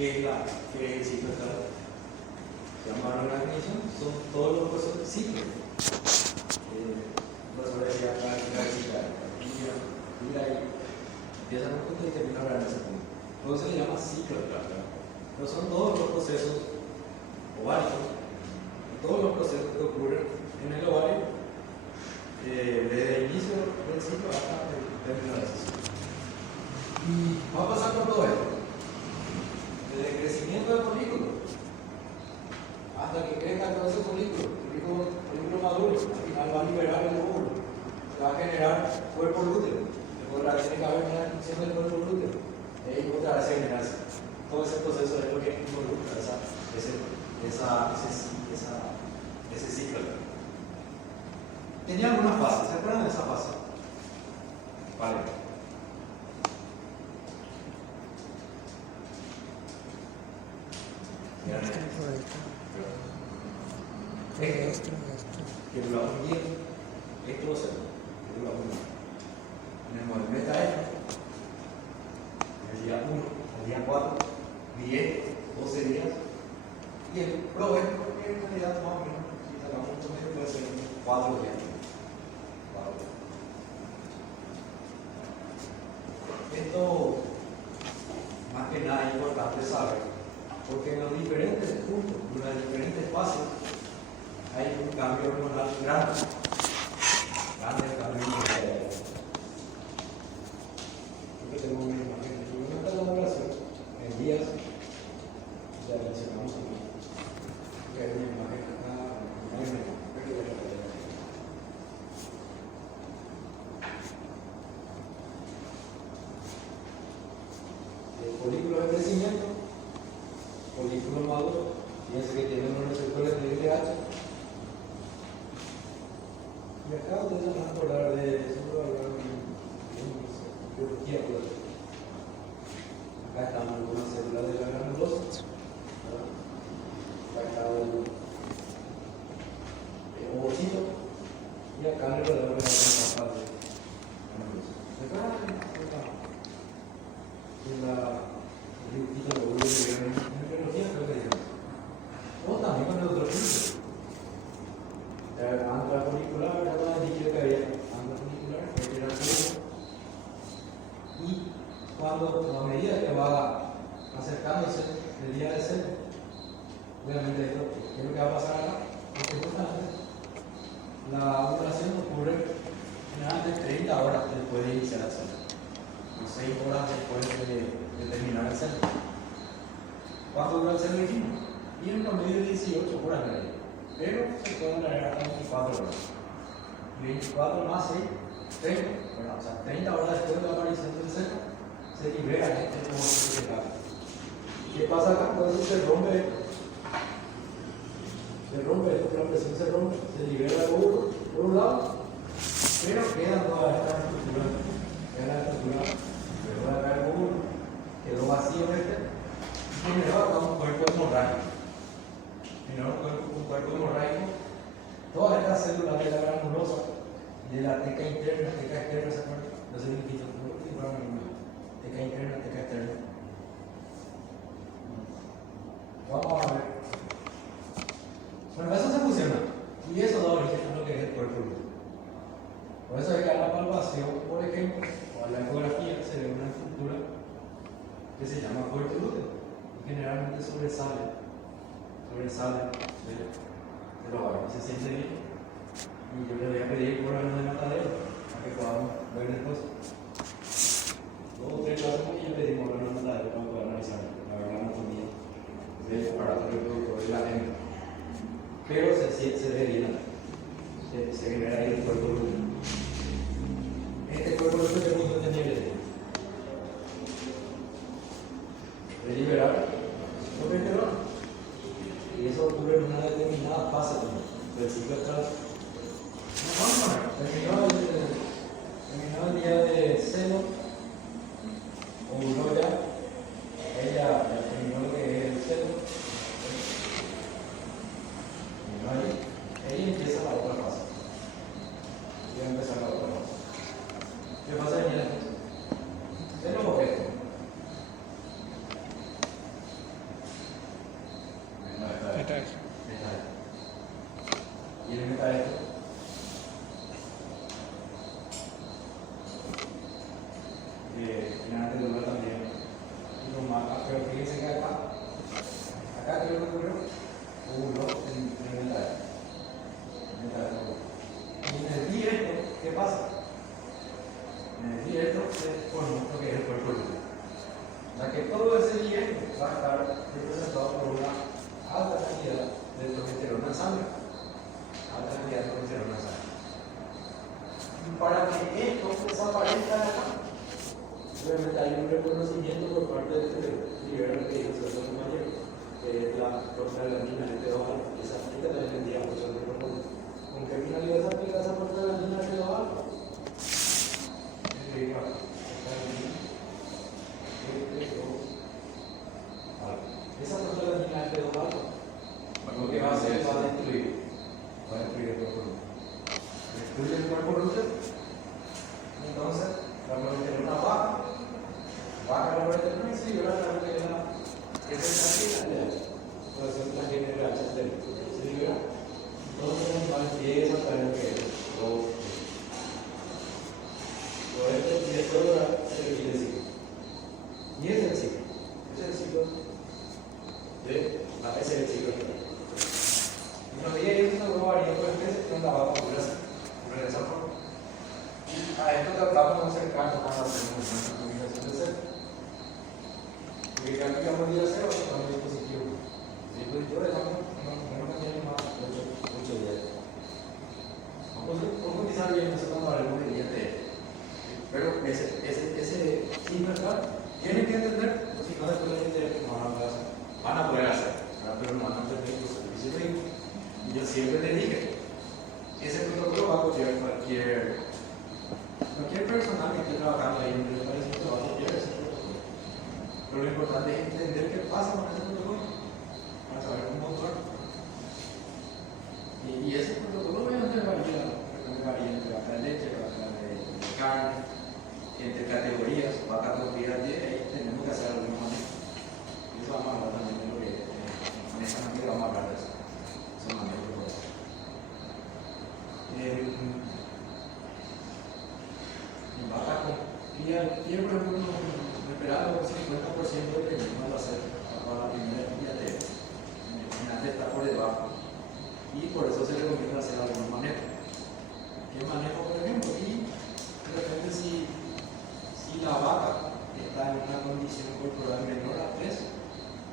¿Qué es el ciclo estelar? Se llama la definición, son todos los procesos cíclicos. No se decía mira ahí, empieza en un punto y termina en ese punto. Todo se le llama ciclo estelar. Pero son todos los procesos ováricos, todos los procesos que ocurren en el ovario, desde el inicio del ciclo hasta el término de ese ciclo. Y va a pasar por todo esto. Desde el crecimiento del folículo hasta que crezca todo ese folículo maduro, al final va a liberar el óvulo, se va a generar cuerpo lúteo, después la tiene que haber una función del cuerpo lúteo, y ahí otra vez se generarse. Todo ese proceso es lo que involucra ese ciclo. Tenía algunas fases, ¿se acuerdan de esa fase? Vale. Que dura un día, esto lo sé, que dura un día. Tenemos el meta F, el día 1, el día 4, 10, 12 días, y el pro F, que en realidad más o menos, si sacamos un promedio, puede ser 4 días. Esto, más que nada, es importante saber, porque en los diferentes puntos, en las diferentes fases, hay un cambio hormonal grande cambio hormonal. Yo tengo una imagen, una elaboración en días, ya mencionamos aquí, que hay una imagen acá, el folículo de crecimiento, folículo maduro, fíjense que tiene unos receptores de LH. Y acá ustedes van a acordar de seguro biología. Acá están algunas células de la granulosa. Acá está el ovocito. Y acá alrededor de la capa de granulosa. El dibujito de óvulo de biología creo que dice. O también con el otro punto. Ancla folicular, ¿verdad? Líquido que había ancla folicular, que era el tubo. Y cuando, a medida que va acercándose el día de celo, obviamente esto, ¿qué es lo que va a pasar acá? Porque justamente la ovulación ocurre generalmente 30 horas después de iniciar el celo, o 6 horas después de terminar el celo. ¿Cuánto dura el celo? Y en promedio 18 horas en realidad. Pero se pueden alargar hasta 24 horas. 24 más 6, 30. Bueno, o sea, 30 horas después de la aparición del seno, se libera este óvulo que se cae. ¿Qué pasa acá? Entonces se rompe, la presión se rompe, se libera el óvulo por un lado, pero quedan todas estas estructuras. Queda la estructura, luego de acá el óvulo, quedó vacío y generó acá un cuerpo hemorrágico. Un cuerpo hemorrágico, todas estas células de la granulosa y de la teca interna, teca externa, ¿se acuerdan? No sé qué quito, teca interna, teca externa. Vamos a ver. Bueno, eso se fusiona y eso da origen a lo que es el cuerpo lúteo. Por eso es que a la palpación, por ejemplo, o a la ecografía se ve una estructura que se llama cuerpo lúteo y generalmente sobresale de los órganos. Se siente bien. Y yo le voy a pedir órganos de matadero para que podamos ver después. 2 o 3 clases y le pedimos órganos de matadero para poder analizar la anatomía del aparato reproductor de la hembra. Pero se derivina, se genera ahí el cuerpo lúteo. Este cuerpo lúteo que mucho tiene de liberar progesterona. Y eso ocurre en una determinada fase del ciclo estelar. Vamos a ver, terminó el día de celo, ovuló ya, ella terminó lo que es el celo, ahí empieza la otra fase. por lo que es el cuerpo lunar. Ya que todo ese día va a estar representado por una alta cantidad de progesterona en sangre. Alta cantidad de progesterona en sangre. Para que esto desaparezca de acá, obviamente hay un reconocimiento por parte del cerebro. Libera lo que dijo el doctor Mayer, que es la prostaglandina T2 alfa. Esa aplica también en día por ser hormona. ¿Con qué finalidad se aplica esa prostaglandina T2 alfa? Esa prostaglandina T2 alfa, lo que va a hacer va a destruir el cuerpo lúteo. Destruye el cuerpo lúteo. Entonces, la progesterona baja la progesterona y se libera la que es la puede ser una general, se libera. Entonces, el animal empieza a saber lo que es y después se repite el ciclo. Y ese es el ciclo. Ese es el ciclo ese es el ciclo. Y nos diría que una nueva variante de especies que la vaca pura de esa forma. A esto tratamos de acercarnos a la comunicación de ser. Porque aquí vamos a ir a cero, vamos a ir positivo. Si positivo dejamos no tiene más mucho día. Vamos a profundizar bien, nosotros cuando hablemos de día de pero ese signo claro, tienen que entender, pues si no después la gente van a poder hacer, pero no van a entender los servicios médicos. Y yo siempre te dije, ese protocolo va a copiar cualquier personal que esté trabajando ahí en el país, va a copiar ese protocolo. Pero lo importante es entender qué pasa con ese protocolo, para saber cómo actuar. Y ese protocolo obviamente varía entre vaca de leche, vaca de carne, entre categorías, vaca propiedad de ahí tenemos que hacer algún manejo. Y eso vamos a hablar también de lo que en esta materia vamos a hablar de eso. Son manejos de todo. En vaca con cría, por ejemplo, me esperaba un 50% de que no va a ser para la primera cría de final está por debajo. Y por eso se recomienda hacer algún manejo. ¿Qué manejo, por ejemplo? Y de repente si la vaca está en una condición corporal menor a 3,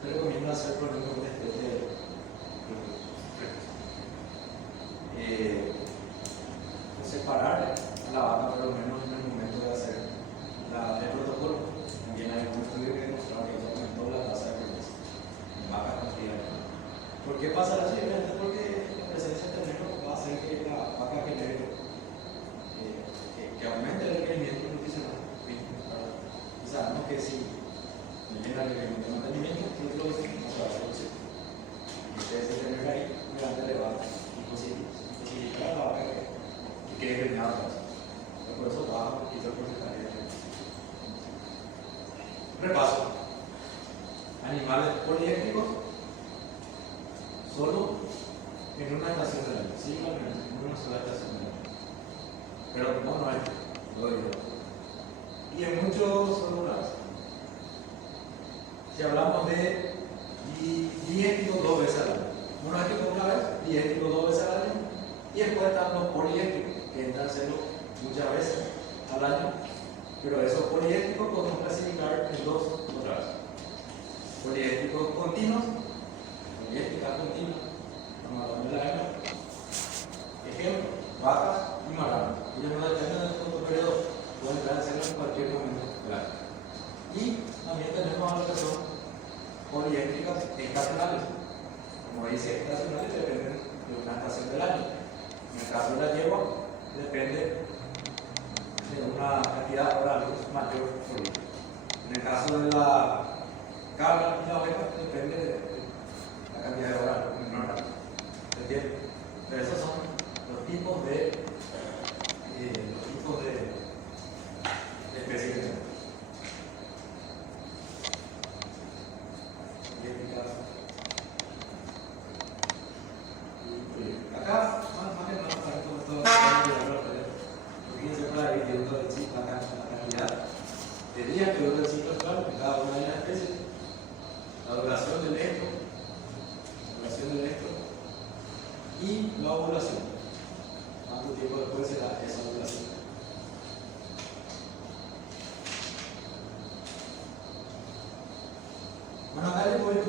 te recomiendo hacer por ejemplo un especie de separar a la vaca por lo menos en el momento de hacer el protocolo. También hay un estudio que demostraba que eso aumentó la tasa de preñez en vacas con cría. ¿Por qué pasa así? Porque la presencia de terreno va a hacer que la vaca genere que aumente el requerimiento nutricional. Y sabemos que si genera el requerimiento de mantenimiento, nosotros no se va a hacer posible. Y ustedes se tener ahí durante el debate imposibilitar a la vaca que quede preñada. Por eso baja un poquito el porcentaje de repaso. Animales poliédricos solo en una estación del año. Sí, en una sola estación del año. Pero no hay, lo digo. Y en muchos celulares. Si hablamos de diéticos 2 veces al año. Monoéticos una vez, diéticos 2 veces al año. Y después están los poliéticos, que entran a hacerlo muchas veces al año. Pero esos poliéticos podemos clasificar en dos otras. Poliéticos continuos, poliética continua. Vamos a hablar de la hembra. Ejemplo, vacas y marranos. Ellos no dependen del punto periodo, pueden entrar a hacerlo en cualquier momento del año. Y también tenemos a lo que son poliédricas estacionales. Como dice, estacionales dependen de una estación del año. En el caso de la yegua, depende de una cantidad de horas mayor por día. En el caso de la cabra y la oveja, depende de la cantidad de horas menor. ¿Se entiende? Pero esos son los tipos de especies que tenemos. Acá, más que nada, para todo esto.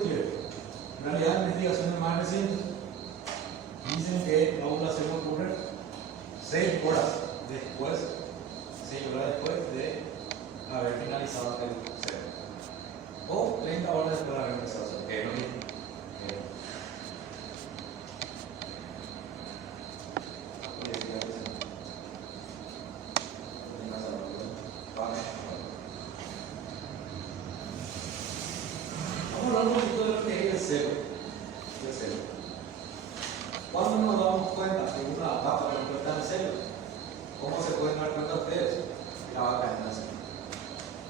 quiere. En realidad, investigaciones más recientes dicen que la ovulación ocurre 6 horas después de haber finalizado el ciclo. O 30 horas después de haber empezado el ciclo, que es lo mismo. Vamos a hablar un poquito de lo que es el celo. ¿Cuándo nos damos cuenta que una vaca no está en celo? ¿Cómo se pueden dar cuenta ustedes que la vaca está en celo?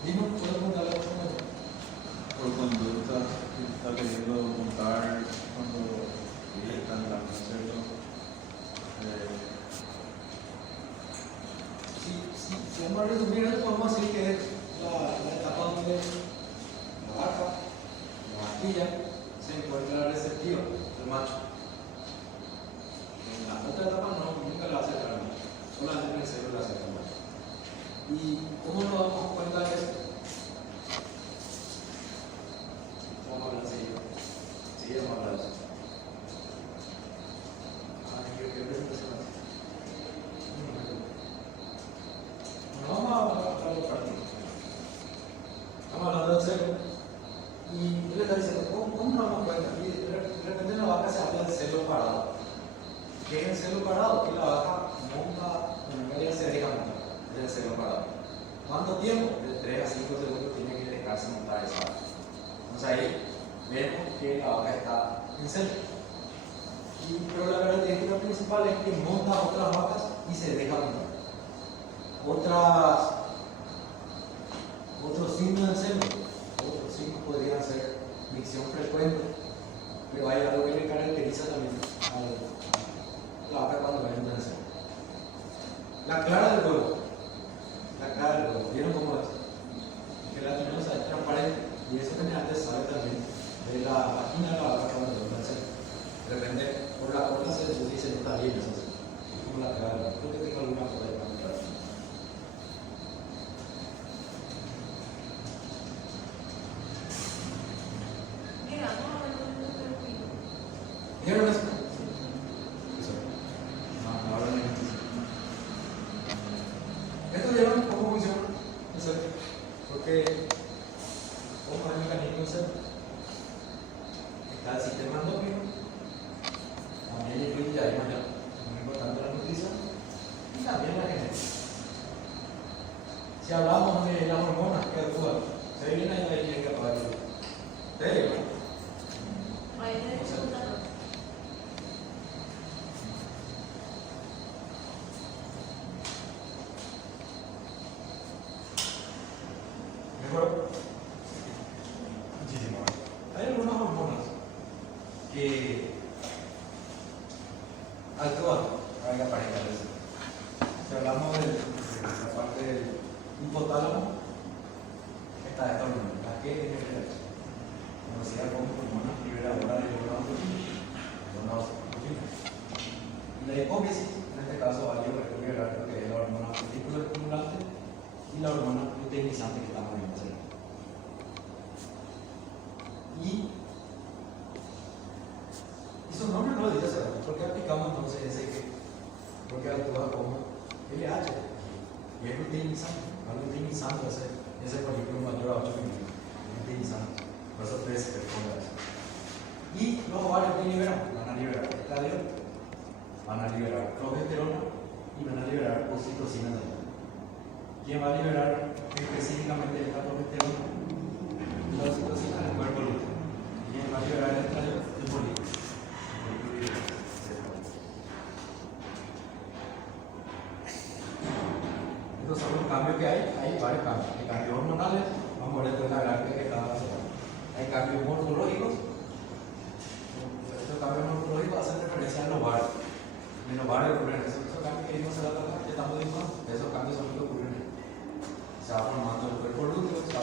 Dime, ¿puedo preguntarle a otro? Por conducta, está queriendo montar cuando están dando cerdo. Si vamos a resumir esto, podemos decir que es la etapa donde la vaca, la vaquilla, se encuentra receptiva, el macho. En la otra etapa nunca le va a acercar al macho, solamente en el celo le acerca al macho. ¿Y cómo nos damos cuenta de esto? Vamos a hablar enseguida. Enseguida vamos a hablar de eso. ¿Qué presentación hace? Bueno, vamos a hablar de los partidos. Estamos hablando del celo. Y él le está diciendo, ¿cómo nos damos cuenta? Y de repente en la vaca se habla del celo parado. ¿Qué es el celo parado? Que la vaca monta, en realidad se deja montar. Es el celo parado. ¿Cuánto tiempo? De 3 a 5 segundos tiene que dejarse montar esa vaca. Entonces ahí vemos que la vaca está en celo. Pero la característica principal es que monta otras vacas y se deja montar. Otros signos del celo. Otros signos podrían ser micción frecuente, pero hay algo que le caracteriza también a la vaca cuando va a entrar en celo. La clara del huevo. ¿Vieron cómo es? Que la gelatinosa es transparente y eso generalmente sale también de la vagina de la vaca cuando entra en celo. De repente, por la corta se dice no está bien eso. Es como la clara del huevo. Creo que tengo alguna foto de mostrar. ¿Vieron eso? No, ahora no. ¿Esto vieron cómo funciona el celo? Porque, ¿cómo es el mecanismo del celo? Está el sistema endocrino, también influye ahí mañana, muy importante la nutrición, y también la genética. Si hablamos de las hormonas que actúan, se viene ahí la genética para que ustedes, ¿no? ¿Mejor? Muchísimo. Hay algunas hormonas que actúan para que aparezca el celo. Si hablamos de la parte del hipotálamo, está esta hormona, la que es conocida como hormona liberadora de hormonas. Y la hipófisis, en este caso, va a liberar lo que es la hormona folículo estimulante y la hormona luteinizante que estamos viendo. Y su nombre no lo dice hace rato. ¿Por qué aplicamos entonces ese que? Porque actúa como LH y es luteinizante. Va luteinizando ese folículo mayor a 8 milímetros. Luteinizante. Por eso ustedes se responden a eso. Y los ovarios que liberan, van a liberar estradiol, van a liberar progesterona y van a liberar oxitocina también. ¿Quién va a liberar específicamente esta progesterona? La oxitocina del cuerpo lúteo. ¿Quién va a liberar el estradiol? El folículo. Estos son los cambios que hay varios cambios. Hay cambios hormonales, vamos a ver después la gráfica que estaba haciendo. Hay cambios morfológicos. Estos cambios morfológicos hacen referencia a los ovarios. En los ovarios ocurren esos cambios que vimos en la tabla que estamos dibujando. Esos cambios son los que ocurren. Se va formando el cuerpo lúteo, se va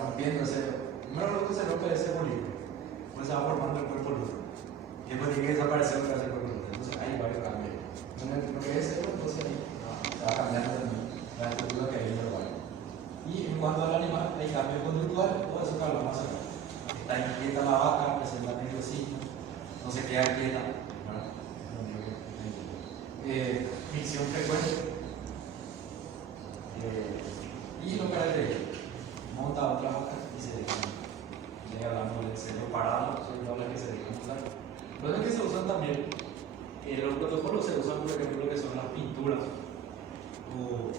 rompiendo ese. Primero lo que se rompe es ese folículo. Después se va formando el cuerpo lúteo. Y después tiene que desaparecer lo que hace el cuerpo lúteo. Entonces hay varios cambios. En lo que es celo, entonces ahí se va cambiando la estructura que hay en el ovario. Y en cuanto al animal, hay cambios conductuales, todo eso que hablamos hace rato. micción frecuente. Y lo caracteriza. Monta otra vaca y se deja. Ya hablamos del cerebro parado, sobre todo las que se dejan montar. Los que se usan también, los protocolos se usan, por ejemplo, lo que son las pinturas o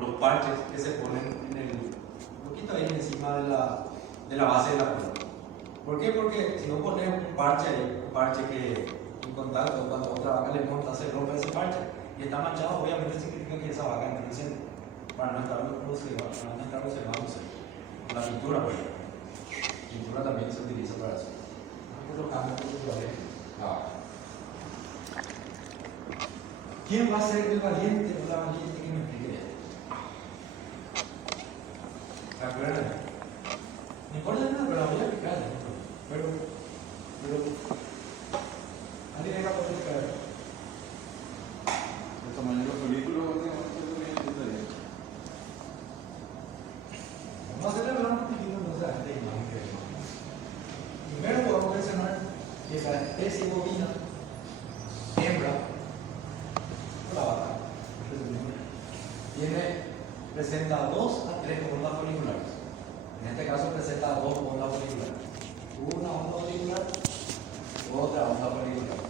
los parches que se ponen en el, un poquito ahí encima de la base de la cuerda. ¿Por qué? Porque si no pones un parche ahí, un parche que en contacto, cuando otra vaca le monta, se rompe ese parche y está manchado, obviamente significa que esa vaca está inocente. Para no estar observándose. La pintura, pues. La pintura también se utiliza para eso. Los cambios culturales. ¿Quién va a ser el valiente o la valiente que me explique esto? ¿Se acuerdan? No importa nada, pero la voy a explicar. Pero, alguien le va a poder explicar. El tamaño de los folículos, Vamos a hacerle hablar un poquito entonces a esta imagen que vemos. Primero podemos mencionar que la especie bovina hembra, la vaca, presenta 2 a 3 ondas foliculares. En este caso presenta 2 ondas foliculares. Una onda folicular, otra onda folicular.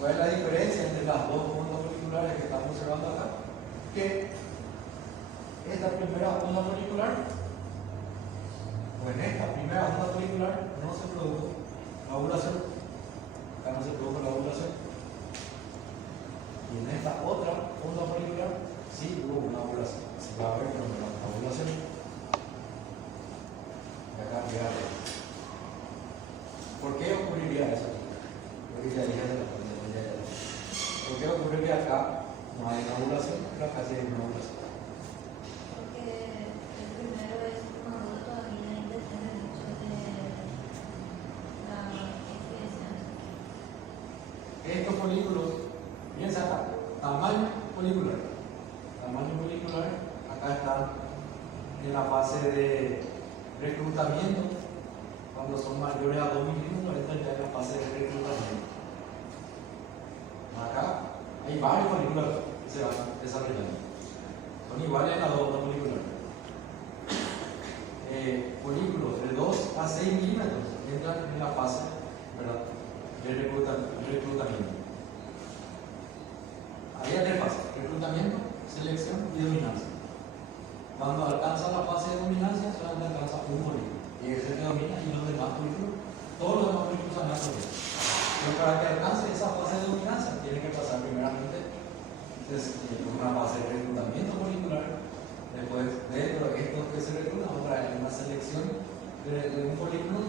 ¿Cuál es la diferencia entre las 2 ondas foliculares que estamos observando acá? Que esta primera onda folicular, o en esta primera onda folicular, no se produjo la ovulación. Acá no se produjo la ovulación. Y en esta otra onda folicular sí hubo una ovulación. Se va a ver con la ovulación. Y acá fíjate. ¿Por qué ocurriría eso? Porque ya dije de la fuente. ¿Por qué ocurre que acá no hay una ovulación, pero acá sí hay una ovulación? Porque el primero es maduro todavía y depende mucho de la excreción. Estos folículos, piensa acá, tamaño folicular. Tamaño folicular, acá están en la fase de reclutamiento. Cuando son mayores a 2 milímetros, entran ya en la fase de reclutamiento. Acá hay varios folículos que se van desarrollando. Son iguales a las 2 folículas. Folículos de 2 a 6 milímetros entran en la fase, ¿verdad?, de reclutamiento. Había 3 fases: reclutamiento, selección y dominancia. Cuando alcanza la fase de dominancia, solamente alcanza un folículo. Y ese que domina y los demás folículos, todos los demás folículos han absorbido. Pero para que alcance esa fase de dominancia, tiene que pasar primeramente una fase de reclutamiento folicular. Después, dentro de estos que se reclutan, otra es una selección de un folículo,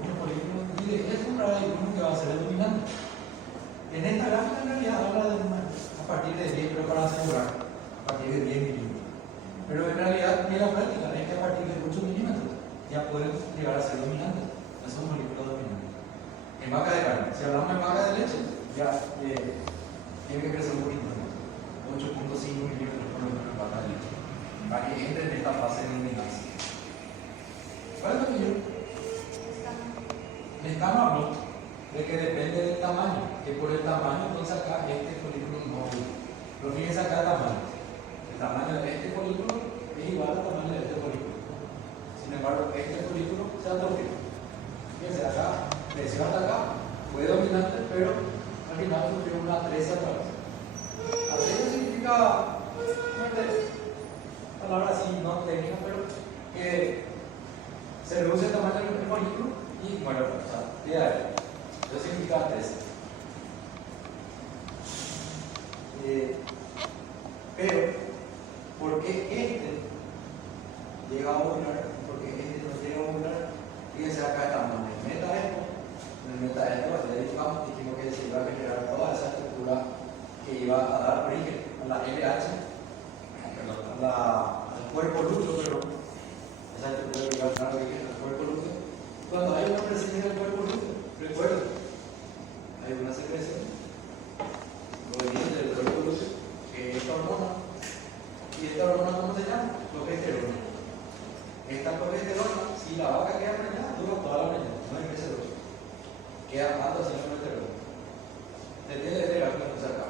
y de esto trae uno que va a ser el dominante. En esta gráfica, en realidad, habla de a partir de 10, pero para asegurar, a partir de 10 milímetros. Pero en realidad, en la práctica, es que a partir de 8 milímetros ya pueden llegar a ser dominantes. Ya son moléculas dominantes. En vaca de carne, si hablamos de vaca de leche, ya tiene que crecer un poquito más. 8.5 milímetros por lo menos en vaca de leche, para que entre en esta fase de dominancia. ¿Cuál es lo que yo? Estamos hablando de que depende del tamaño, que por el tamaño, entonces acá este folículo no. Pero fíjense acá el tamaño. El tamaño de este folículo es igual al tamaño de este folículo. Sin embargo, este folículo se atrofia. Fíjense, acá creció hasta acá, fue dominante, pero al final sufrió una atresia otra vez. Atresia significa, palabra así no técnica, pero que se reduce el tamaño del folículo y muere, o sea, queda ahí. Eso significa atresia. Pero, ¿por qué este llega a ovular? ¿Por qué este no llega a ovular? Fíjense acá estamos en el meta esto, ya dijimos que se iba a generar toda esa estructura que iba a dar origen a la LH, al cuerpo lúteo, pero esa estructura que iba a dar origen al cuerpo lúteo. Cuando hay una presencia del cuerpo lúteo, recuerden, hay una secreción proveniente del cuerpo lúteo, que es esta hormona. ¿Y esta hormona cómo se llama? Progesterona. Esta progesterona, si la vaca queda preñada, dura toda la mañana, no hay crecedor. Queda alto sin progesterona. Desde la gráfica no se acaba.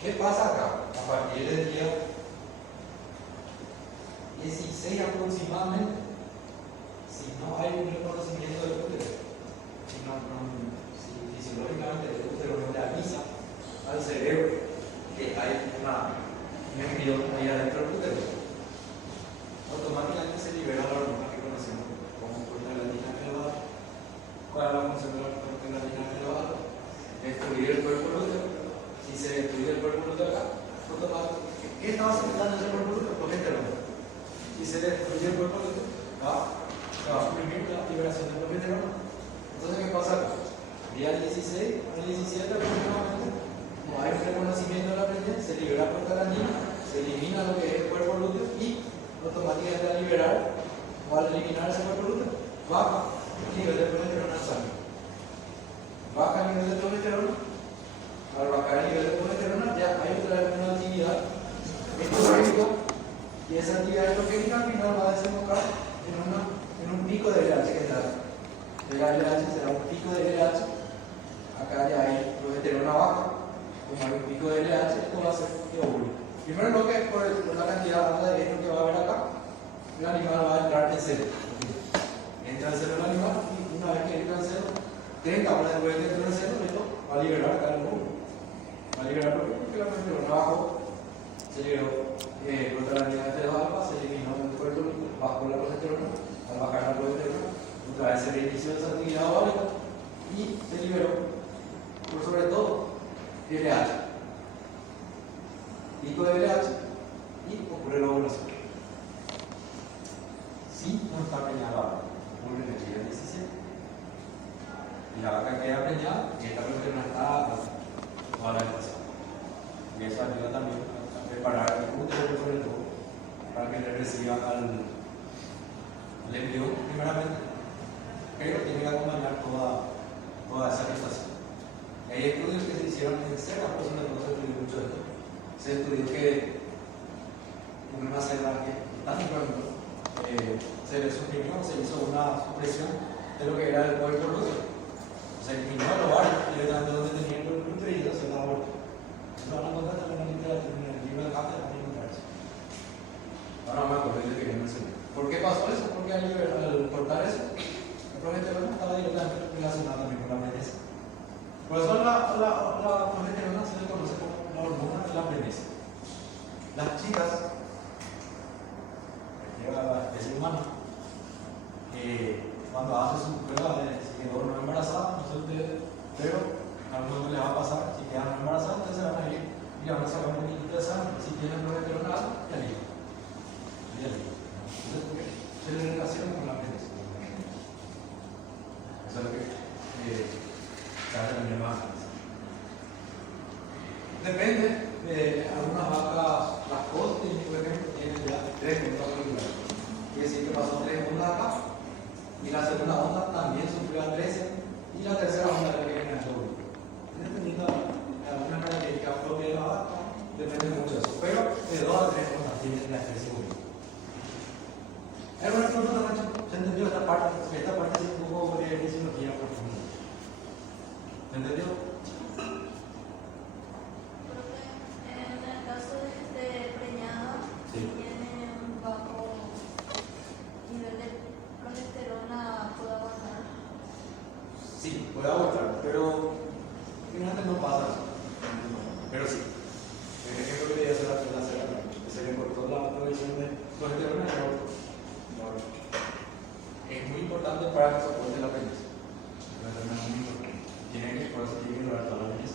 ¿Qué pasa acá? A partir del día 16 aproximadamente, si no hay un reconocimiento del útero, si fisiológicamente el útero no le avisa al cerebro que hay un embrión ahí adentro del útero, automáticamente se libera la hormona que conocemos como prostaglandina elevada. ¿Cuál es la función de la prostaglandina elevada? Destruir el cuerpo del útero. Si se destruye el cuerpo del útero acá, automáticamente, ¿qué estaba secretando ese cuerpo del útero? Progesterona. Si se destruye el cuerpo del útero, se va a suprimir la liberación de progesterona. Entonces, ¿qué pasa acá? Día 16 al 17 aproximadamente, no hay un reconocimiento de la presencia, se libera prostaglandina, se elimina lo que es el cuerpo del útero y automáticamente al liberar o al eliminar ese cuerpo del útero, baja el nivel de progesterona en sangre. Baja el nivel de progesterona. Al bajar el nivel de progesterona ya hay otra vez una actividad estrogénica y esa actividad estrogénica al final va a desembocar en un pico de LH que está. El LH será un pico de LH. Acá ya hay progesterona baja, como hay un pico de LH, esto va a ser de óvulo. Primero lo que por la cantidad alta de esto que va a haber acá, el animal va a entrar en celo. Entra en celo el animal y una vez que entra en celo, 30 horas después de que entra en celo, esto va a liberar acá el óvulo. Va a liberar porque la progesterona bajó, se liberó prostaglandina alfa, se eliminó el cuerpo, bajó la progesterona, al bajar la progesterona, otra vez se reinició esa actividad ovárica y se liberó, por sobre todo, LH. Pico de LH y ocurre la ovulación. Si no está preñada, ocurre en el día 17. Y la vaca queda preñada y esta progesterona está toda la estación. Y eso ayuda también a preparar el útero, sobre todo, para que le reciba al embrión, primeramente, pero tiene que acompañar toda esa gestación. Hay estudios que se hicieron en cerca, por eso no se estudió mucho esto. Se estudió que una célula que está enferma se le suprimió, se hizo una supresión de lo que era el cuerpo lúteo. Se eliminó el ovario directamente donde tenía el cuerpo lúteo y eso se da vuelta. Eso van a encontrar también en el libro de Kant, van a encontrar eso. Ahora me acuerdo de que quería mencionar. ¿Por qué pasó eso? Porque al cortar eso, la progesterona estaba directamente relacionada también con la preñez. Por eso la progesterona se le conoce como la hormona de la preñez. Las chicas, que lleva la especie humana, cuando hace su prueba de si quedó no embarazada, no sé ustedes, pero a algunos no les va a pasar, si quedan no embarazadas, entonces se van a ir y le van a sacar un poquito de sangre, si tienen progesterona alta, ya listo. Entonces, se le relaciona con la preñez. Eso es lo que se hace en el más. Depende de algunas vacas, las costas, por ejemplo, tienen ya 3 ondas moleculares. Quiere decir que pasó 3 ondas acá, y la segunda onda también sufrió a 13, y la tercera onda es la que viene a todo. Dependiendo de algunas características propias de la vaca, depende mucho de eso. Pero de 2 a 3 ondas tiene la especie humana. ¿Alguna pregunta, Nacho? ¿Se entendió esta parte? Porque esta parte es un poco de fisiología profunda. ¿Se entendió? En el caso de que esté preñada, Sí. tiene un bajo nivel de progesterona, ¿puede abortar? Sí, puede abortar, pero finalmente no pasa eso. Pero sí. El ejemplo que quería hacer la cera, que se le cortó la provisión de progesterona y abortó. Es muy importante para que soporte la preñez. La progesterona es muy importante. Por eso tiene que durar toda la preñez.